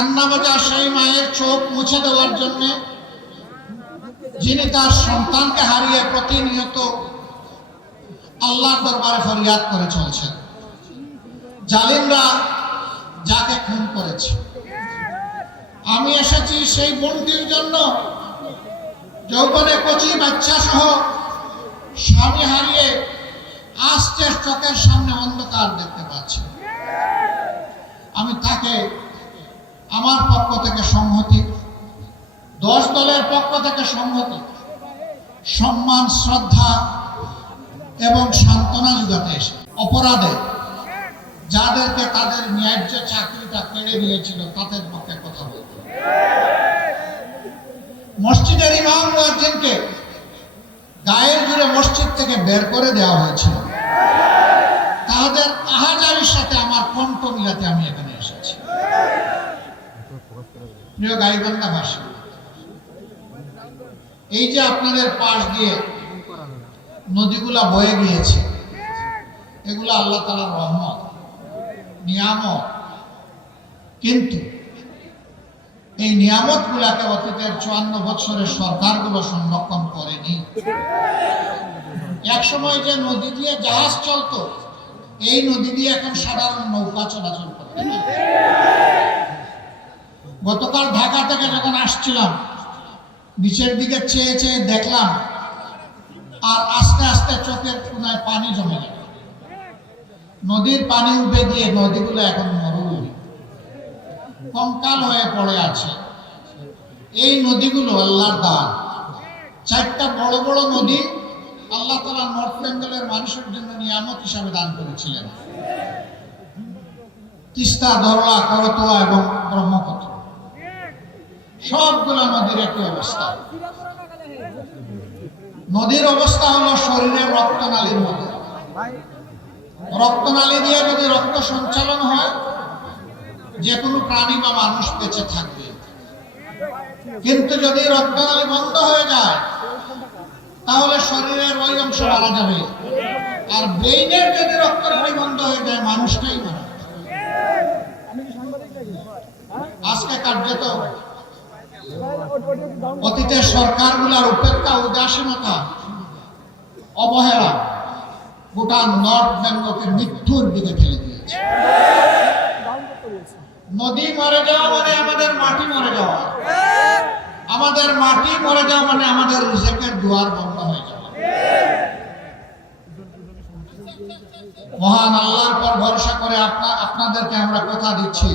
কান্না বাজা সেই মায়ের চোখ মুছে দেওয়ার জন্য, যিনি তার সন্তানকে হারিয়ে প্রতিনিয়ত আল্লাহর দরবারে ফরিয়াদ করে চলছেন। জালিমরা যাকে খুন করেছে, আমি এসেছি সেই বোনটির জন্য, যৌবনে কচি বাচ্চা সহ স্বামী হারিয়ে আস্তে চোখের সামনে অন্ধকার দেখতে পাচ্ছি। আমি তাকে আমার পক্ষ থেকে সংহতি, 10 দলের পক্ষ থেকে সংহতি, সম্মান, শ্রদ্ধা এবং সান্ত্বনা যোগাতে এসে অপরাধে যাদেরকে তাদের ন্যায্য চাকরিটা কেড়ে নিয়েছিল তাদের পক্ষে কথা বলতে। মসজিদের ইমাম মুয়াজ্জিনকে গায়ের জুড়ে মসজিদ থেকে বের করে দেওয়া হয়েছিল। তাদের আহাজারির সাথে আমার কণ্ঠ মিলাতে আমি এখানে এসেছি। প্রিয় গাইবান্ধাবাসী, এই যে আপনাদের পাশ দিয়ে নদীগুলা বয়ে গিয়েছে, এগুলো আল্লাহ তাআলার রহমত, নিয়ামত। কিন্তু এই নিয়ামত গুলাকে অতীতের 54 বছরের সরকারগুলো সংরক্ষণ করেনি। এক সময় যে নদী দিয়ে জাহাজ চলতো, এই নদী দিয়ে এখন সাধারণ নৌকা চলাচল করতে। গতকাল ঢাকা থেকে যখন আসছিলাম, নিচের দিকে চেয়ে চেয়ে দেখলাম, আর আস্তে আস্তে চোখের কোনায় পানি জমে গেল। নদীর পানি উঠে গিয়ে নদীগুলো এখন মরুভূমি, কঙ্কাল হয়ে পড়ে আছে। এই নদীগুলো আল্লাহর দান। 4টা বড় বড় নদী আল্লাহ তাআলা নর্থ বেঙ্গলের মানুষের জন্য নিয়ামত হিসাবে দান করেছিলেন। তিস্তা, ধরলা, করতোয়া এবং ব্রহ্মপুত্র, সবগুলো নদীর একই অবস্থা। নদীর অবস্থা হলো শরীরের রক্তনালীর মতো। রক্তনালী দিয়ে যদি রক্ত সঞ্চালন হয়, যে কোনো প্রাণী বা মানুষ বেঁচে থাকবে। কিন্তু যদি রক্তনালী বন্ধ হয়ে যায়, তাহলে শরীরের ওই অংশ মারা যাবে। আর ব্রেইনের যদি রক্তনালী বন্ধ হয়ে যায়, মানুষটাই মারা যাবে। আজকে কার্যত অতীতের সরকারগুলোর উপেক্ষা, উদাসীনতা, অবহেলা গোটা নর্থ বেঙ্গলকে মৃত্যুর দিকে ঠেলে দিয়েছে। নদী মরে যাওয়া মানে আমাদের মাটি মরে যাওয়া, আমাদের মাটি মরে যাওয়া মানে আমাদের রিজিকের দুয়ার বন্ধ হয়ে যাওয়া। মহান আল্লাহর পর ভরসা করে আপনাদেরকে আমরা কথা দিচ্ছি,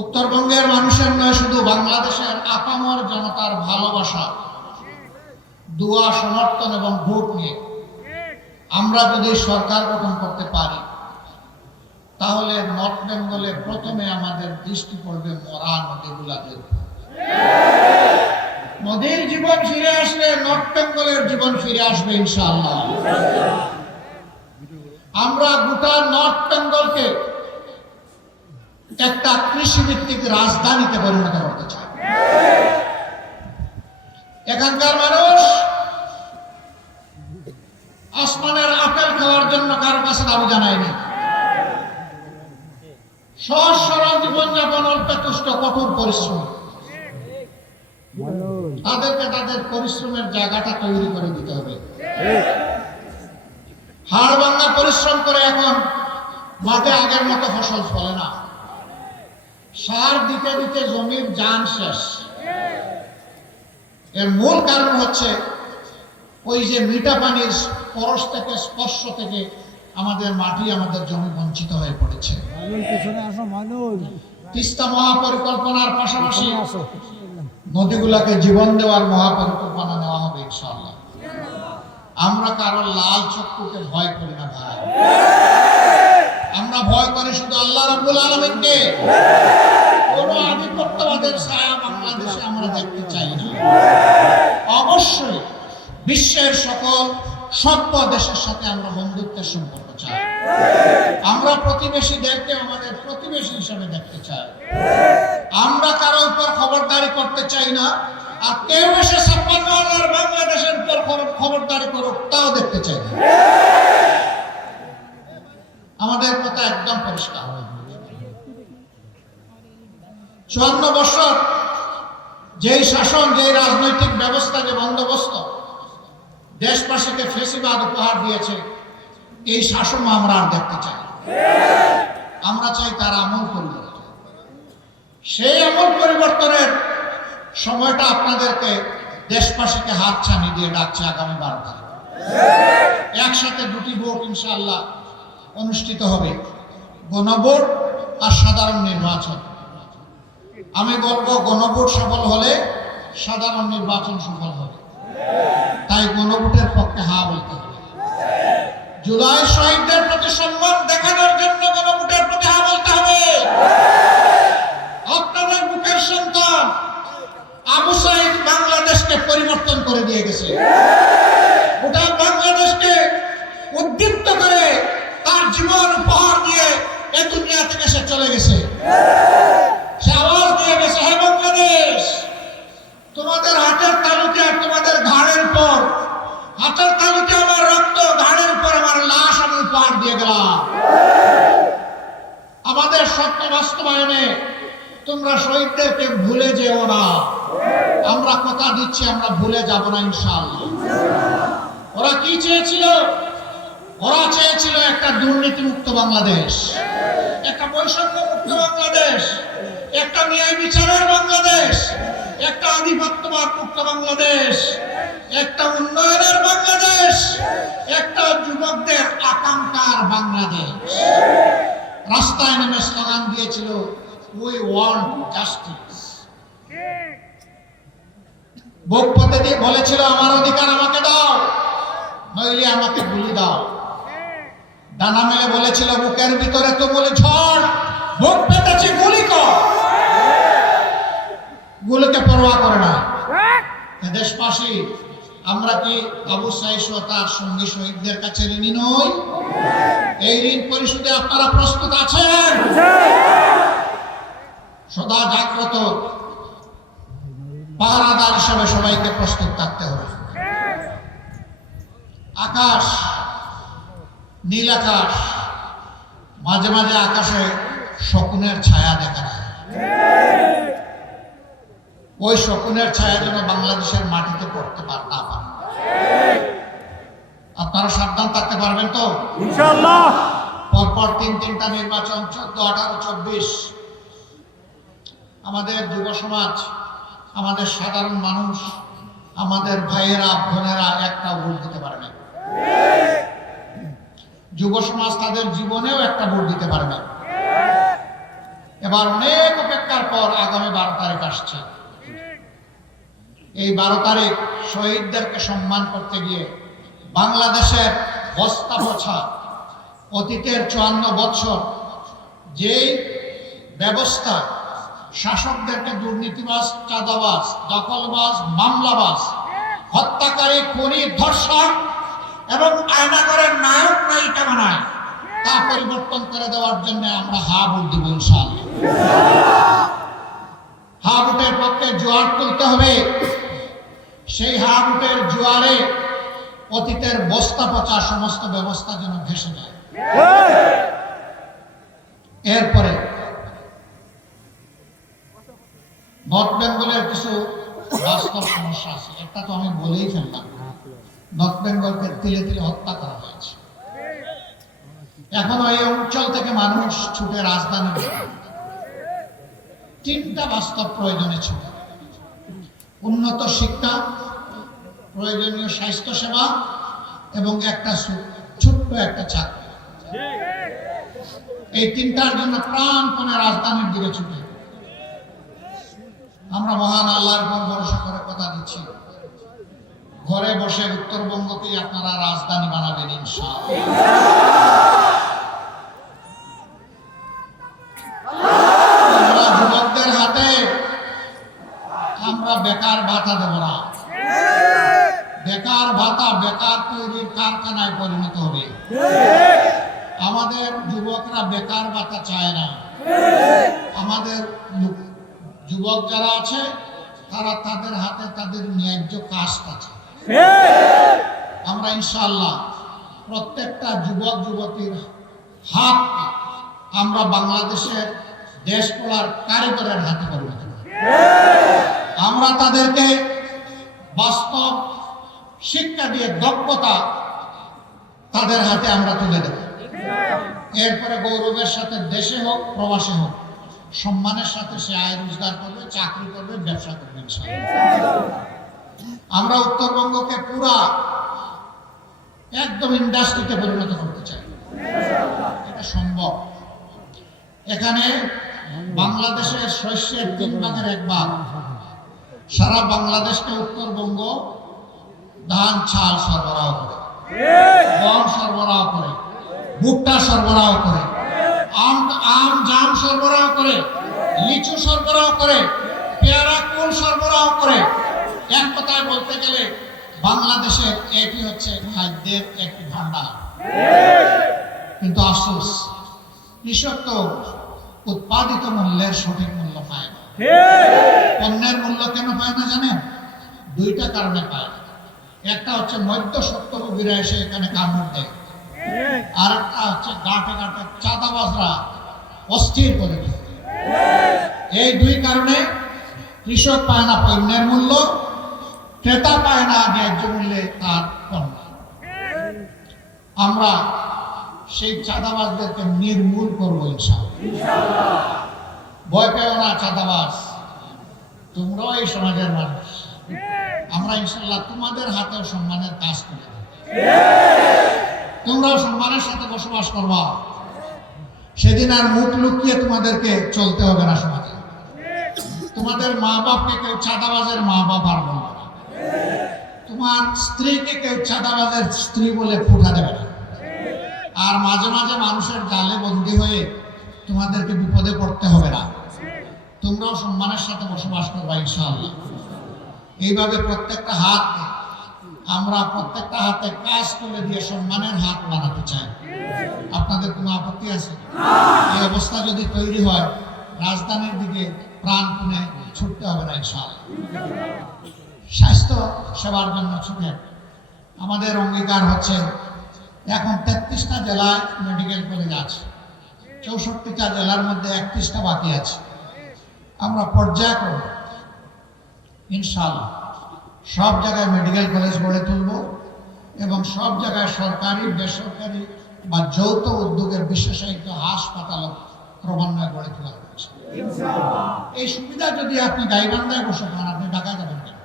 উত্তরবঙ্গের মানুষের নয়, শুধু বাংলাদেশের আপামর জনতার ভালোবাসা, দোয়া, সমর্থন এবং ভোট নিয়ে আমরা যদি সরকার গঠন করতে পারি, তাহলে নর্থ বেঙ্গলে প্রথমে আমাদের দৃষ্টি পড়বে মরা নদীগুলাদের। নদীর জীবন ফিরে আসলে নর্থ বেঙ্গলের জীবন ফিরে আসবে ইনশাআল্লাহ। আমরা গোটা নর্থ বেঙ্গলকে একটা কৃষিভিত্তিক রাজধানীতে পরিণত করতে চাই। এখানকার মানুষ আসমানের আপেল খাওয়ার জন্য কারো কাছে দাবি জানায়নি। সহজ সরল জীবনযাপন, অল্প তুষ্ট, কঠোর পরিশ্রম। তাদেরকে তাদের পরিশ্রমের জায়গাটা তৈরি করে দিতে হবে। হাড় ভাঙা পরিশ্রম করে এখন মাঠে আগের মতো ফসল ফলে না। সার দিতে দিতে জমির জান শেষ। এর মূল কারণ হচ্ছে ওই যে মিঠা পানির পরশ থেকে, স্পর্শ থেকে আমাদের মাটি, আমাদের জমি বঞ্চিত হয়ে পড়েছে। তিস্তা মহাপরিকল্পনার পাশাপাশি নদীগুলাকে জীবন দেওয়ার মহাপরিকল্পনা নেওয়া হবে ইনশাআল্লাহ। আমরা কারো লাল চক্ষুকে ভয় করি না ভাই, আমরা ভয় করি শুধু আল্লাহ রাব্বুল আলামিনকে। কোন আধিপত্যবাদের ছায়া বাংলাদেশে আমরা দেখতে চাই না। অবশ্যই বিশ্বের সকল সভ্য দেশের সাথে আমরা বন্ধুত্বের সম্পর্ক চাই। আমরা প্রতিবেশীদেরকে আমাদের প্রতিবেশী হিসেবে দেখতে চাই। আমরা কারো উপর খবরদারি করতে চাই না, আর কেউ এসে 56 হাজার বাংলাদেশের উপর খবরদারি করুক তাও দেখতে চাই না। আমাদের কথা একদম পরিষ্কার। 54 বছর যেই শাসন, যেই রাজনৈতিক ব্যবস্থা, যে বন্দোবস্ত দেশবাসীকে ফেসিবাদ উপহার দিয়েছে, এই শাসন আমরা আর দেখতে চাই। আমরা চাই তার আমল পরিবর্তন। সেই আমল পরিবর্তনের সময়টা আপনাদেরকে দেশবাসীকে হাত ছানি দিয়ে ডাকছে আগামী 12 তারিখ। একসাথে দুটি ভোট ইনশাআল্লাহ অনুষ্ঠিত হবে, গণভোট আর সাধারণ নির্বাচন। আমি বলবো গণভোট সফল হলে সাধারণ নির্বাচন সফল হবে, তাই গণভোটের পক্ষে হা বলতে হবে। জুলাই শহীদদের প্রতি সম্মান দেখানোর জন্য গণভোটের প্রতি হা বলতে হবে। আপনাদের বুকের সন্তান আবু সাইদ বাংলাদেশকে পরিবর্তন করে দিয়ে গেছে, গোটা বাংলাদেশকে উদ্দীপ্ত করে তার জীবন উপহার দিয়ে এই দুনিয়া থেকে সে চলে গেছে। সে আওয়াজ দিয়ে গেছে, হে বাংলাদেশ, তোমাদের হাতের তালুতে আর তোমাদের ঘাড়ের উপর, হাতের তালুতে আমার রক্ত, ঘাড়ের উপর আমার লাশ আমি উপহার দিয়ে গেলাম। আমাদের স্বপ্ন বাস্তবায়নে তোমরা শহীদদেরকে ভুলে যেও না। আমরা কথা দিচ্ছি, আমরা ভুলে যাব না ইনশাআল্লাহ। ওরা কি চেয়েছিল? ওরা চেয়েছিল একটা দুর্নীতি মুক্ত বাংলাদেশ, একটা বৈষম্য মুক্ত বাংলাদেশ, একটা ন্যায় বিচারের বাংলাদেশ, একটা আধিপত্যবাদ মুক্ত বাংলাদেশ, একটা উন্নয়নের বাংলাদেশ, একটা যুবকদের আকাঙ্ক্ষার বাংলাদেশ। রাস্তায় নেমে স্লোগান দিয়েছিল, উই ওয়ান্ট জাস্টিস। বুক পেতে দিয়ে বলেছিল, আমার অধিকার আমাকে দাও, নইলে আমাকে গুলি দাও। ডানা মেলে বলেছিল, বুকের ভিতরে তো বলে ঝড়, বুক পেতেছি গুলি কর। গুলিকে পরোয়া করে না দেশবাসী। আমরা কি আবু সাইদ ও তার সঙ্গী শহীদদের কাছে ঋণী নই? এই ঋণ পরিশোধে আপনারা প্রস্তুত আছেন? সদা জাগ্রত পাহারাদার হিসেবে সবাইকে প্রস্তুত থাকতে হবে। আকাশ, নীল আকাশ, মাঝে মাঝে আকাশে শকুনের ছায়া দেখা যায়। ওই শকুনের ছায়া যেন বাংলাদেশের মাটিতে পড়তে না পারে। আপনারা সাবধান থাকতে পারবেন তো ইনশাআল্লাহ? পরপর তিনটা নির্বাচন, 14, 18, 24। আমাদের যুব সমাজ, আমাদের সাধারণ মানুষ, আমাদের ভাইয়েরা বোনেরা একটা ভোট দিতে পারে না। যুব সমাজ তাদের জীবনেও একটা ভোট দিতে পারে না। এবার অনেক অপেক্ষার পর আগামী 12 তারিখ আসছে। এই 12 তারিখ শহীদদেরকে সম্মান করতে গিয়ে বাংলাদেশের বস্তা পচা অতীতের 54 বছর যেই ব্যবস্থা শাসকদেরকে দুর্নীতিবাজ, চাঁদাবাজ, দখলবাজ, মামলাবাজ, হত্যাকারী, খুনি, ধর্ষক এবং আয়নাগরের নায়ক নায়িকা বানায়, তা পরিবর্তন করে দেওয়ার জন্য আমরা হা ভোট দিব ইনশাআল্লাহ। হা ভোটের পক্ষে জোয়ার তুলতে হবে। সেই হা ভোটের জোয়ারে অতীতের বস্তা পচা সমস্ত ব্যবস্থা যেন ভেসে যায়। এরপরে নর্থ বেঙ্গলের কিছু বাস্তব সমস্যা আছে। একটা তো আমি বলেই ফেললাম, নর্থ বেঙ্গলকে তিলে তিলে হত্যা করা হয়েছে। এখন এই অঞ্চল থেকে মানুষ ছুটে রাজধানী, 3টা বাস্তব প্রয়োজনে ছুটে: উন্নত শিক্ষা, প্রয়োজনীয় স্বাস্থ্য সেবা এবং একটা ছোট্ট একটা চাকরি। এই 3টার জন্য প্রাণপণে রাজধানীর দিকে ছুটে। আমরা মহান আল্লাহর উপর ভরসা করে কথা দিচ্ছি, ঘরে বসে উত্তরবঙ্গকে আপনারা রাজধানী বানাবেন ইনশাআল্লাহ। আমরা যুবকদের হাতে আমরা বেকার ভাতা দেব না। বেকার ভাতা বেকার তৈরির কারখানায় পরিণত হবে। আমাদের যুবকরা বেকার ভাতা চায় না। আমাদের যুবক যারা আছে তারা তাদের হাতে তাদের ন্যায্য কাজ আছে। আমরা ইনশাআল্লাহ প্রত্যেকটা যুবক যুবতীর হাত আমরা বাংলাদেশের দেশ গড়ার কারিগরের হাতে পরিণত করে। আমরা তাদেরকে বাস্তব শিক্ষা দিয়ে দক্ষতা তাদের হাতে আমরা তুলে দেব। এরপরে গৌরবের সাথে দেশে হোক প্রবাসে হোক সম্মানের সাথে সে আয় রোজগার করবে, চাকরি করবে, ব্যবসা করবে ইনশাআল্লাহ। আমরা উত্তরবঙ্গকে পুরা একদম ইন্ডাস্ট্রিতে পরিণত করতে চাই, এটা সম্ভব। এখানে বাংলাদেশের শস্যের 3 ভাগের 1 ভাগ সারা বাংলাদেশকে উত্তরবঙ্গ ধান চাল সরবরাহ করে, গম সরবরাহ করে, ভুট্টা সরবরাহ করে, আম জাম সরবরাহ করে, লিচু সরবরাহ করে, পেয়ারা কুল সরবরাহ করে। এক কথায় বলতে গেলে বাংলাদেশের এটি হচ্ছে খাদ্যের একটি ভান্ডার। কিন্তু আফসোস কৃষক তো উৎপাদিত মূল্যের সঠিক মূল্য পায় না। পণ্যের মূল্য কেন পায় না জানেন? 2টা কারণে পায় না। একটা হচ্ছে মধ্যস্বত্বভোগীরা এসে এখানে কামড় দেয়, আর একটা হচ্ছে গাঁটে গাঁটে চাঁদাবাজরা অস্থির করে দেয়। এই 2 কারণে কৃষক পায় না পণ্যের মূল্য, ক্রেতা পায় না ন্যায্য মূল্যে তার পণ্য। আমরা সেই চাঁদাবাজদেরকে নির্মূল করবো ইনশাআল্লাহ। ভয় পেও না চাঁদাবাজ, তোমরাও এই সমাজের মানুষ। আমরা ইনশাআল্লাহ তোমাদের হাতেও সম্মানের কাজ করে দেব। তোমরাও সম্মানের সাথে বসবাস করবা। সেদিন আর মুখ লুকিয়ে তোমাদেরকে চলতে হবে না সমাজে। তোমাদের মা বাপকে কেউ চাঁদাবাজের মা বাপ আর বলবে না, তোমার স্ত্রীকে কেউ চাঁদাবাজের স্ত্রী বলে ফুটা দেবে না। আর মাঝে মাঝে মানুষের জালে বন্দী হয়ে তোমাদেরকে বিপদে পড়তে হবে না। তোমরাও সম্মানের সাথে বসবাস করবা ইনশাআল্লাহ। এইভাবে প্রত্যেকটা হাত আমরা প্রত্যেকটা হাতে কাজ করে দিয়ে সম্মানের হাত বানাতে চাই। আপনাদের কোনো আপত্তি আছে? এই অবস্থা যদি তৈরি হয় রাজধানীর দিকে প্রাণপণে ছুটতে হবে না ইনশাআল্লাহ। স্বাস্থ্য সেবার জন্য ছুটেন। আমাদের অঙ্গীকার হচ্ছে এখন 33টা জেলায় মেডিকেল কলেজ আছে, 64টা জেলার মধ্যে 31টা বাকি আছে। আমরা পর্যায়ক্রমে ইনশাআল্লাহ সব জায়গায় মেডিকেল কলেজ গড়ে তুলব এবং সব জায়গায় সরকারি বেসরকারি বা যৌথ উদ্যোগের বিশেষায়িত হাসপাতাল ক্রমান্বয়ে গড়ে তোলা হচ্ছে। এই সুবিধা যদি আপনি গাইবান্ধায় বসে পান, আপনি ঢাকায় যাবেন কেন?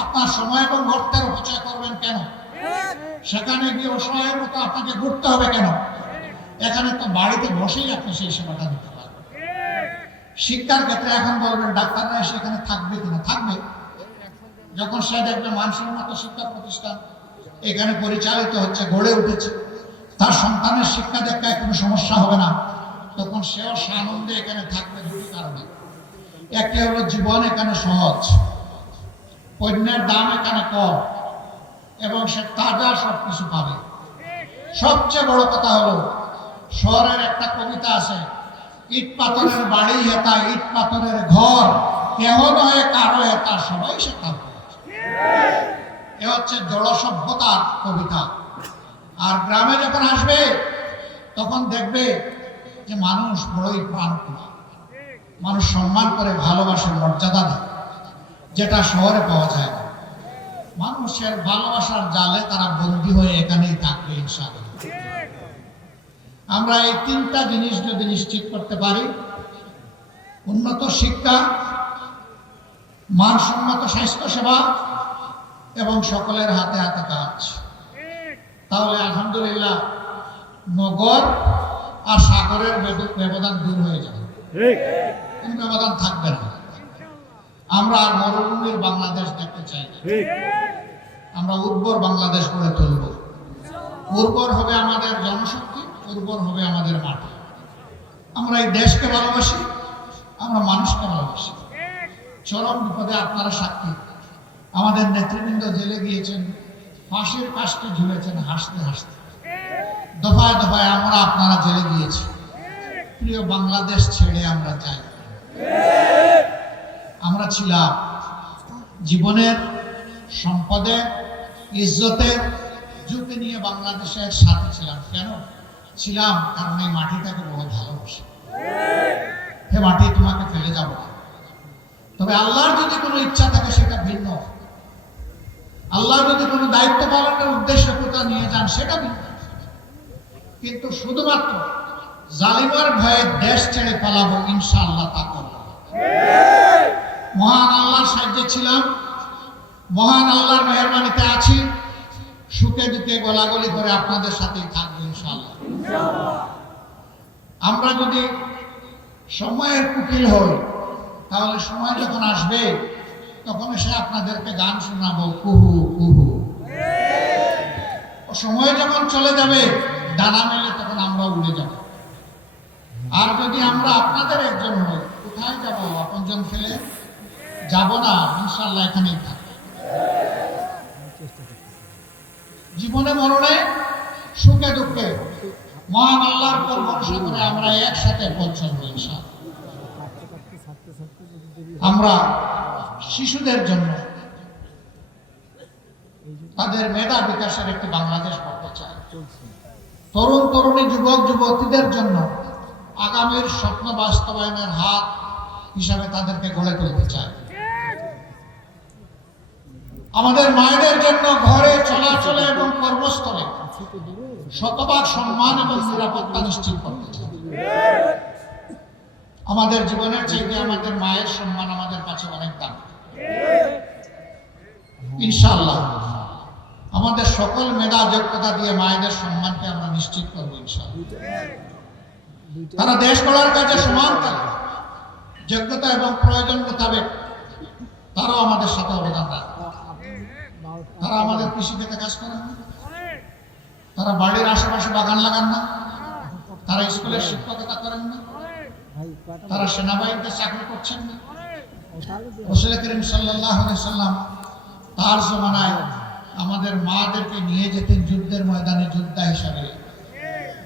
আপনার সময় এবং অর্থের অপচয় করবেন কেন? সেখানে গিয়ে অসহায়ের মতো আপনাকে ঘুরতে হবে কেন? এখানে তো বাড়িতে বসেই আপনি সেই সেবাটা দিতে পারবেন। শিক্ষার ক্ষেত্রে এখন বলবেন ডাক্তাররা এসে এখানে থাকবে কিনা? থাকবে। যখন সে দেখবে মানসম্মত শিক্ষা প্রতিষ্ঠান এখানে পরিচালিত হচ্ছে, গড়ে উঠেছে, তার সন্তানের শিক্ষা দীক্ষায় কোনো সমস্যা হবে না, তখন সেও সানন্দে এখানে থাকবে। 2টি কারণে। একটি হলো জীবন এখানে সহজ, পণ্যের দাম এখানে কম এবং সে তাজা সবকিছু পাবে। সবচেয়ে বড় কথা হলো শহরের একটা কবিতা আছে, ইট পাথরের বাড়ি হেতা ইট পাথরের ঘর, কেহ নয় কারো হেতা সবাই সে কাজ করেছে। এ হচ্ছে জড় সভ্যতার কবিতা। আর গ্রামে যখন আসবে তখন দেখবে যে মানুষ বড়ই প্রাণপ্রিয়, মানুষ সম্মান করে, ভালোবাসে, মর্যাদা দেয়, যেটা শহরে পাওয়া যায় না। মানুষের ভালোবাসার জালে তারা বন্দী হয়ে এখানেই থাকবে ইনশাআল্লাহ। আমরা এই 3টা জিনিস যদি নিশ্চিত করতে পারি, উন্নত শিক্ষা, মানসম্মত স্বাস্থ্য সেবা এবং সকলের হাতে হাতে কাজ, তাহলে আলহামদুলিল্লাহ নগর আর সাগরের ব্যবধান দূর হয়ে যাবে, কোনো ব্যবধান থাকবে না। আমরা আর মরুভূমির বাংলাদেশ দেখতে চাই না। আমরা উর্বর বাংলাদেশ গড়ে তুলব। উর্বর হবে আমাদের জনশক্তি, উর্বর হবে আমাদের মাটি। আমরা এই দেশকে ভালোবাসি, আমরা মানুষকে ভালোবাসি। চরম বিপদে আপনারা সাক্ষী, আমাদের নেতৃবৃন্দ জেলে গিয়েছেন, ফাঁসির কাজটি ঝুলেছেন হাসতে হাসতে। দফায় দফায় আমরা আপনারা জেলে গিয়েছি। প্রিয় বাংলাদেশ ছেড়ে আমরা যাই। আমরা ছিলাম জীবনের, সম্পদের, ইজ্জতের ঝুঁকি নিয়ে বাংলাদেশের সাথে ছিলাম। কেন ছিলাম? কারণ এই মাটিটাকে বড় ভালোবাসি। হে মাটি তোমাকে ফেলে যাব না। তবে আল্লাহর যদি কোনো ইচ্ছা থাকে সেটা ভিন্ন, আল্লাহ যদি কোনো দায়িত্ব পালনের উদ্দেশ্যে কোথাও নিয়ে যান সেটা ভিন্ন, কিন্তু শুধুমাত্র জালিমার ভয়ে দেশ ছেড়ে পালাবো ইনশাআল্লাহ তা করব। মহান আল্লাহর সাহায্যে ছিলাম, মহান আল্লাহর মেহেরবানিতে আছি, সুখে দুঃখে গলাগলি করে আপনাদের সাথেই থাকবো ইনশাআল্লাহ। আমরা যদি সময়ের কুকিল হই তাহলে সময় যখন আসবে তখন এসে আপনাদেরকে গান শোনাবো কুহু কুহু। সময় যখন চলে যাবে ডানা মেলে তখন আমরা উড়ে যাব। আর যদি আমরা আপনাদের একজন হই, কোথায় যাব? আপনজন ফেলে যাব না, ইনশাআল্লাহ এখানেই থাকবো। জীবনে মরণে সুখে দুঃখে মহান আল্লাহর উপর ভরসা করে আমরা একসাথে পথ চলবো ইনশাআল্লাহ। আমরা শিশুদের জন্য তাদের মেধা বিকাশের একটি বাংলাদেশ করতে চাই। তরুণ তরুণী যুবক যুবতীদের জন্য আগামীর স্বপ্ন বাস্তবায়নের হাত হিসাবে তাদেরকে গড়ে তুলতে চাই। আমাদের মায়েদের জন্য ঘরে চলাচলে এবং কর্মস্থলে শতভাগ সম্মান এবং নিরাপত্তা নিশ্চিত করতে চাই। আমাদের জীবনের চাইতে আমাদের মায়ের সম্মান আমাদের কাছে অনেক দাম। ইনশাআল্লাহ আমাদের সকল মেধা যোগ্যতা দিয়ে মায়েদের সম্মানকে আমরা নিশ্চিত করবো ইনশাআল্লাহ। তারা দেশ গড়ার কাজে সমানতালে যোগ্যতা এবং প্রয়োজন মোতাবেক তারাও আমাদের সাথে অবদান রাখে। তারা আমাদের কৃষি ক্ষেত্রে কাজ করেন না, তারা বাড়ির আশেপাশে বাগান লাগান না, তারা স্কুলের শিক্ষকতা করেন না, তারা সেনাবাহিনীতে চাকরি করছেন না। রাসূল করিম সাল্লাল্লাহু আলাইহি সাল্লাম তার জমানায় আমাদের মাদেরকে নিয়ে যেতেন যুদ্ধের ময়দানে যোদ্ধা হিসাবে।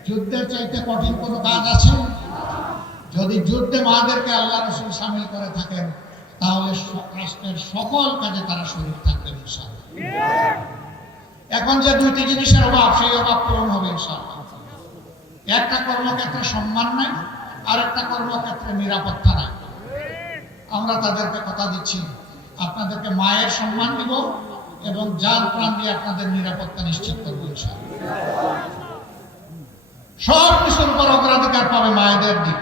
যুদ্ধের চাইতে কঠিন কোনো কাজ আছে? যদি যুদ্ধে মাদেরকে আল্লাহ রাসূল শামিল করে থাকেন তাহলে রাষ্ট্রের সকল কাজে তারা শরীর থাকবেন ইনশাআল্লাহ। এখন যে দুইটি জিনিসের অভাব, সেই অভাব পূরণ হবে ইনশাআল্লাহ। একটা কর্মক্ষেত্রে সম্মান নাই, আর একটা কর্মক্ষেত্রে নিরাপত্তা নাই। আমরা তাদেরকে কথা দিচ্ছি আপনাদেরকে মায়ের সম্মান দিব এবং জান প্রাণ দিয়ে আপনাদের নিরাপত্তা নিশ্চিত করবো ইনশাআল্লাহ। সব কিছুর উপর অগ্রাধিকার পাবে মায়েদের দিক।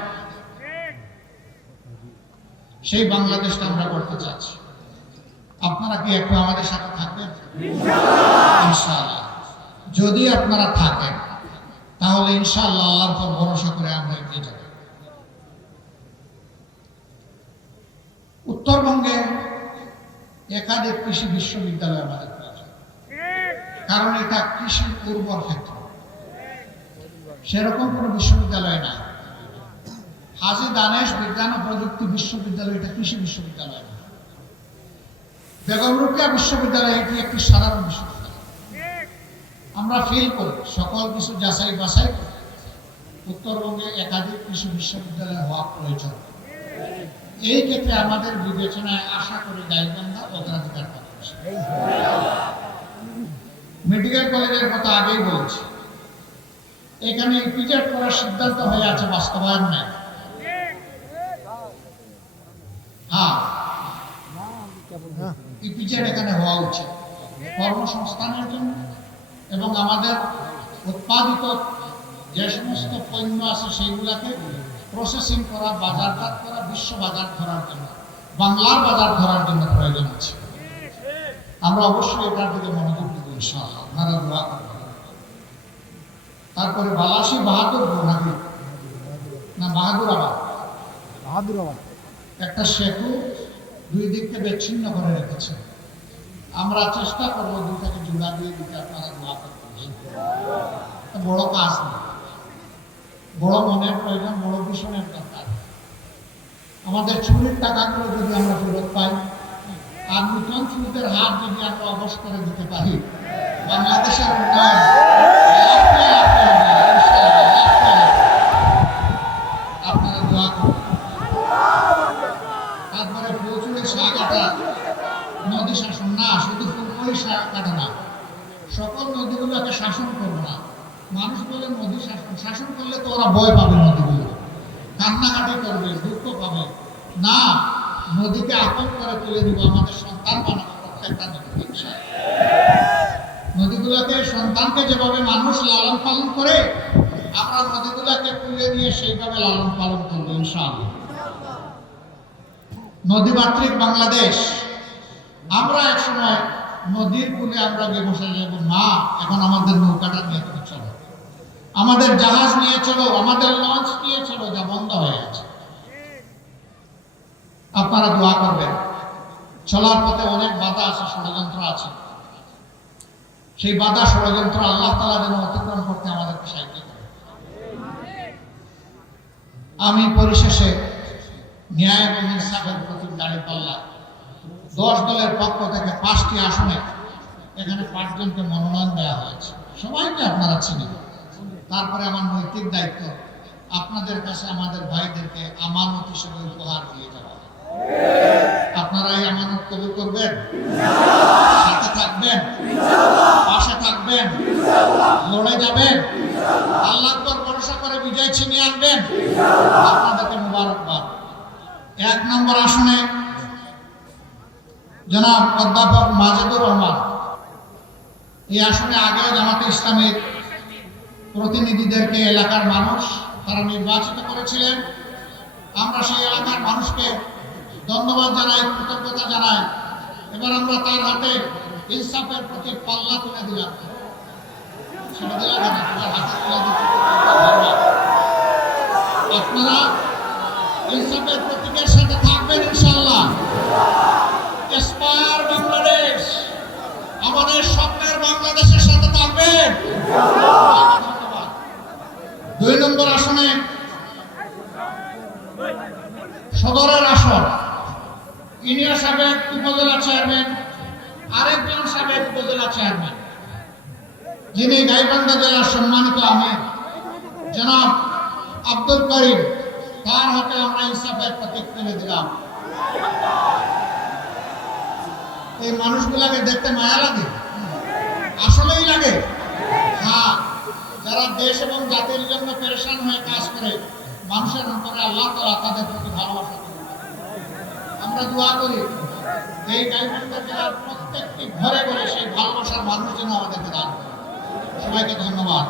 সেই বাংলাদেশটা আমরা করতে চাচ্ছি। আপনারা কি একটু আমাদের সাথে থাকবেন ইনশাআল্লাহ? যদি আপনারা থাকেন তাহলে ইনশাআল্লাহ আল্লাহর উপর ভরসা করে আমরা এগিয়ে যাব। উত্তরবঙ্গে একাধিক কৃষি বিশ্ববিদ্যালয় আমাদের প্রয়োজন, কারণ এটা কৃষির উর্বর ক্ষেত্র। সেরকম কোনো বিশ্ববিদ্যালয় নাই। হাজী দানেশ বিজ্ঞান ও প্রযুক্তি বিশ্ববিদ্যালয় এটা কৃষি বিশ্ববিদ্যালয় না। বেগম রোকেয়া বিশ্ববিদ্যালয় এটি একটি সাধারণ বিশ্ববিদ্যালয়। আমরা ফিল করি, সকল কিছু যাচাই বাছাই করি, উত্তরবঙ্গে একাধিক কৃষি বিশ্ববিদ্যালয় হওয়া প্রয়োজন। এই ক্ষেত্রে আমাদের বিবেচনায় আশা করি গাইবান্ধা অগ্রাধিকার পাবে। মেডিকেল কলেজের কথা আগেই বলেছি, এখানে ইপিজেড করার সিদ্ধান্ত হয়ে আছে, বাস্তবায়ন নাই। হ্যাঁ, ইপিজেড এখানে হওয়া উচিত কর্মসংস্থানের জন্য এবং আমাদের উৎপাদিত যে সমস্ত পণ্য আছে সেইগুলাকে প্রসেসিং করা, বাজারজাত করা, বিশ্ব বাজার ধরার জন্য, বাংলার বাজার ধরার জন্য প্রয়োজন আছে। আমরা অবশ্যই এটার দিকে মনোযোগ দিব ইনশাআল্লাহ। আপনারা দোয়া করবেন। তারপরে বালাসী বাহাদুরপুর নাকি না বাহাদুরাবাদ, একটা সেতু দুই দিককে বিচ্ছিন্ন করে রেখেছে। আমরা চেষ্টা করবো দুটাকে জোড়া দিয়ে দিতে। আপনারা দোয়া করবেন। বড় কাজ না, বড় মনের প্রয়োজন, বড় ভীষণের দরকার। আমাদের চুরির টাকাগুলো যদি আমরা ফেরত পাই আর নূতন স্রোতের হাত যদি আমরা অবশ করে দিতে পারি, বাংলাদেশের উন্নয়ন আপনারা দোয়া করবেন। তারপরে প্রচুরের শাক কাটা, নদী শাসন না, শুধু ফুলকড়ি শাক কাটা না, সকল নদীগুলোকে শাসন করবো না। মানুষ বলে নদী শাসন, শাসন করলে তো ওরা ভয় পাবে নদীগুলো। কান্নাকাটি করবে, দুঃখ পাবে না। নদীকে আপন করে তুলে দিব, আমাদের সন্তান বানাবো প্রত্যেকটা নদীকে ইনশাআল্লাহ। নদীগুলোকে, সন্তানকে যেভাবে মানুষ লালন পালন করে, আমরা নদীগুলোকে তুলে নিয়ে সেইভাবে লালন পালন করবো ইনশাআল্লাহ। নদীমাতৃক বাংলাদেশ। আমরা এক সময় নদীর কূলে আমরা গিয়ে বসে যাব, না এখন আমাদের নৌকাটা নিয়ে তুমি চলো, আমাদের জাহাজ নিয়ে চলো, আমাদের লঞ্চ নিয়ে চলো, যা বন্ধ হয়ে আছে। আপনারা দোয়া করবেন। চলার পথে অনেক বাধা আছে, ষড়যন্ত্র আছে। সেই বাধা ষড়যন্ত্র আল্লাহ তাআলা যেন অতিক্রম করতে আমাদেরকে সাহায্য করে। আমি পরিশেষে ন্যায় এবং ইনসাফের প্রতীক দাঁড়িপাল্লা 10 দলের পক্ষ থেকে 5টি আসনে এখানে 5 জনকে মনোনয়ন দেওয়া হয়েছে। সবাইকে আপনারা চিনেন। তারপরে আমার নৈতিক দায়িত্ব আপনাদের কাছে আমাদের ভাইদেরকে আমানত হিসেবে উপহার দিয়ে যাওয়া। আপনারা এই আমানত কবুল করবেন, সাথে থাকবেন, পাশে থাকবেন, লড়ে যাবেন, আল্লাহর উপর ভরসা করে বিজয় ছিনিয়ে আনবেন। আপনাদেরকে মুবারকবাদ। 1 নম্বর আসনে জনাব অধ্যাপক মাজেদুর রহমান। এই আসনে আগেও জামাতে ইসলামের প্রতিনিধিদেরকে এলাকার মানুষ তারা নির্বাচিত করেছিলেন। আমরা সেই এলাকার মানুষকে ধন্যবাদ জানাই, কৃতজ্ঞতা জানাই। এবার আমরা তার হাতে ইনসাফের প্রতি পাল্লা তুলে দিলাম। আপনারা ইনসাফের প্রতীকের সাথে থাকবেন ইনশাআল্লাহ। এসপায়ার বাংলাদেশ, আমাদের স্বপ্নের বাংলাদেশের সাথে থাকবেন। 2 নম্বর আসনে সদরের আসন ইনিয়া সাবেক উপজেলা চেয়ারম্যান, আরেকজন সাবেক উপজেলা চেয়ারম্যান, যিনি গাইবান্ধা জেলার সম্মানিত আমির জনাব আব্দুল করিম, তার হাতে আমরা ইনসাফের প্রতীক তুলে দিলাম। এই মানুষগুলাকে দেখতে মায়া লাগে, আসলেই লাগে। হ্যাঁ, যারা দেশ এবং জাতির জন্য পেরেশান হয়ে কাজ করে, মানুষের অন্তরে আল্লাহ তাআলা তাদের প্রতি ভালোবাসা দেন। আমরা দোয়া করি এই গাইবান্ধা জেলার প্রত্যেকটি ঘরে ঘরে সেই ভালোবাসার মানুষ যেন আমাদেরকে দান করে। সবাইকে ধন্যবাদ।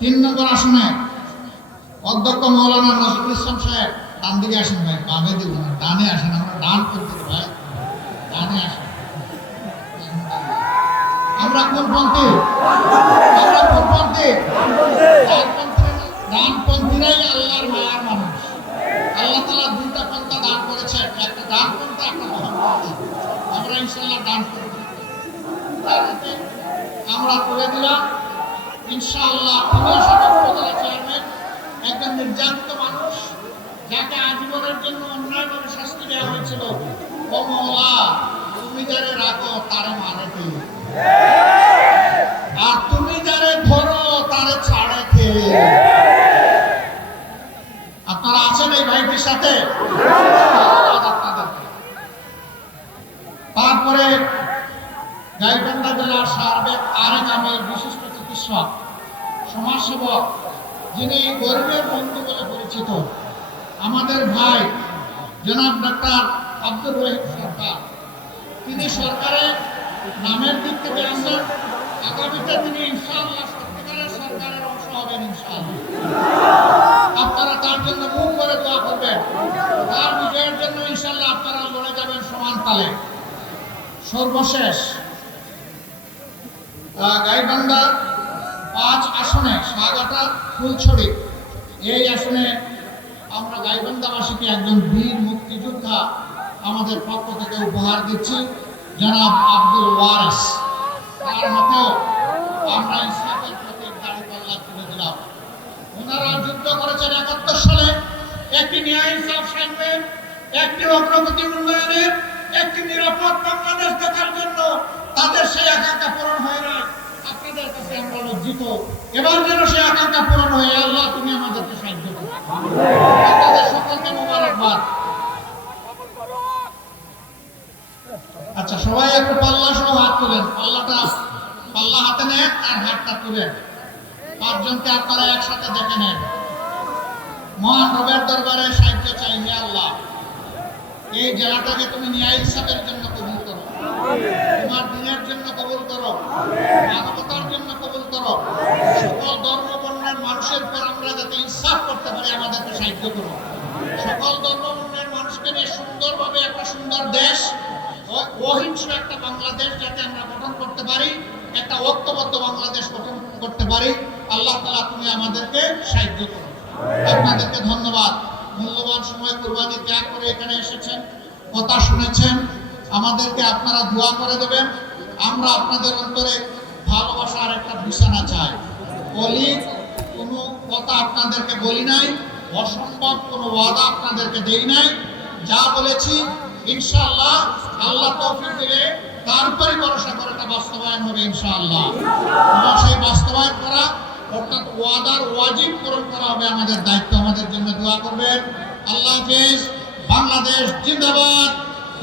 3 নম্বর আসনে অধ্যক্ষ মৌলানা নজরুল ইসলাম সাহেব। ডান দিকে আসেন ভাই, বামে দিব না, ডানে আসেন। আমরা ডান করতে ভাই, ডানে আসেন। আমরা কোনপন্থী? আমরা কোনপন্থী? ডানপন্থীরাই আল্লাহর মায়ার মানুষ। আল্লাহ তাআলা 2টা পন্থা দান করেছেন, একটা ডানপন্থা, একটা বামপন্থা। আমরা ইনশাআল্লাহ ডানপন্থী। আমরা তুলে দিলাম ইনশাআল্লাহ। তিনি সাবেক উপজেলা চেয়ারম্যান, একজন নির্যাতিত মানুষ, যাকে আজীবনের জন্য অন্যায়ভাবে শাস্তি দেওয়া হয়েছিল। ও মওলা, তুমি যারে রাখো তারে মারে কে, আর তুমি যারে ধরো তারে ছাড়ে কে? আপনারা আছেন এই ভাইটির সাথে? তারপরে গাইবান্ধা জেলার সাবেক আরেক আমির, বিশিষ্ট চিকিৎসক, সমাজসেবক, যিনি গরিবের বন্ধু বলে পরিচিত, আমাদের ভাই জনাব ডাক্তার আব্দুর রহিম সরকার। তিনি সরকারের নামের দিক থেকে আছেন, আগামীতে তিনি ইনশাআল্লাহ সত্যিকারের সরকারের অংশ হবেন ইনশাআল্লাহ। আপনারা তার জন্য মুখ করে দোয়া করবেন, তার বিজয়ের জন্য ইনশাআল্লাহ আপনারা লড়ে যাবেন সমান তালে। সর্বশেষ গাইবান্ধা 5 আসনে সাগাটা ফুলছড়ি। এই আসনে আমরা গাইবান্ধাবাসীকে একজন বীর মুক্তিযোদ্ধা আমাদের পক্ষ থেকে উপহার দিচ্ছি, জনাব আব্দুল ওয়ারিস। তার হাতেও আমরা ইনসাফের প্রতীক দাঁড়িপাল্লা তুলে দিলাম। ওনারা যুদ্ধ করেছেন 71 সালে, একটি ন্যায় ইনসাফ সামনে, একটি অগ্রগতি উন্নয়নের, একটি নিরাপদ বাংলাদেশ দেখার জন্য। তাদের সেই আকাঙ্ক্ষা পূরণ হয় না। আপনাদের কাছে আমরা লজ্জিত। এবার যেন সেই আকাঙ্ক্ষা পূরণ হয়, আল্লাহ তুমি আমাদেরকে সাহায্য করো। আপনাদের সকলকে মোবারকবাদ। আচ্ছা, সবাই একটু পাল্লা সহ হাত তুলেন। পাল্লা হাতে নেন আর হাতটা তুলেন। 5 জনকে আপনারা একসাথে দেখে নেন। মহান রবের দরবারে সাহায্য চাই। হে আল্লাহ, এই জেলাটাকে তুমি ন্যায় ইনসাফের জন্য কবুল করো, তোমার দিনের জন্য কবুল করো, মানবতার জন্য কবুল করো। সকল ধর্ম বর্ণের মানুষের উপর আমরা যাতে ইনসাফ করতে পারি আমাদেরকে সাহায্য করো। সকল ধর্ম বর্ণের মানুষকে নিয়ে সুন্দরভাবে একটা সুন্দর দেশ, অহিংস একটা বাংলাদেশ যাতে আমরা গঠন করতে পারি, একটা ঐক্যবদ্ধ বাংলাদেশ গঠন করতে পারি। আল্লাহ তাআলা তুমি আমাদেরকে সাহায্য করো। আপনাদেরকে ধন্যবাদ। মূল্যবান সময় কুরবানি ত্যাগ করে এখানে এসেছেন, কথা শুনেছেন, আমাদেরকে আপনারা দোয়া করে দেবেন। আমরা আপনাদের অন্তরে ভালোবাসার একটা বিছানা চাই। কোনো কথা আপনাদেরকে বলি নাই, অসম্ভব কোনো ওয়াদা আপনাদেরকে দেই নাই। যা বলেছি ইনশাআল্লাহ আল্লাহ তৌফিক দিলে তারপরে ভরসা করে তা বাস্তবায়ন হবে ইনশাআল্লাহ। এবং সেই বাস্তবায়ন করা অর্থাৎ ওয়াদার ওয়াজিব পূরণ করা হবে আমাদের দায়িত্ব। আমাদের জন্য দোয়া করবেন। আল্লাহ হাফেজ। বাংলাদেশ জিন্দাবাদ।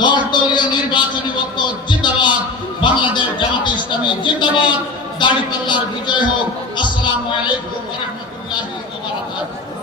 10 দলীয় নির্বাচনী ঐক্য জিন্দাবাদ। বাংলাদেশ জামাতে ইসলামী জিন্দাবাদ। দাড়িপাল্লার বিজয় হোক। আসসালামু আলাইকুম ওয়া রাহমাতুল্লাহি ওয়া বারাকাতুহু।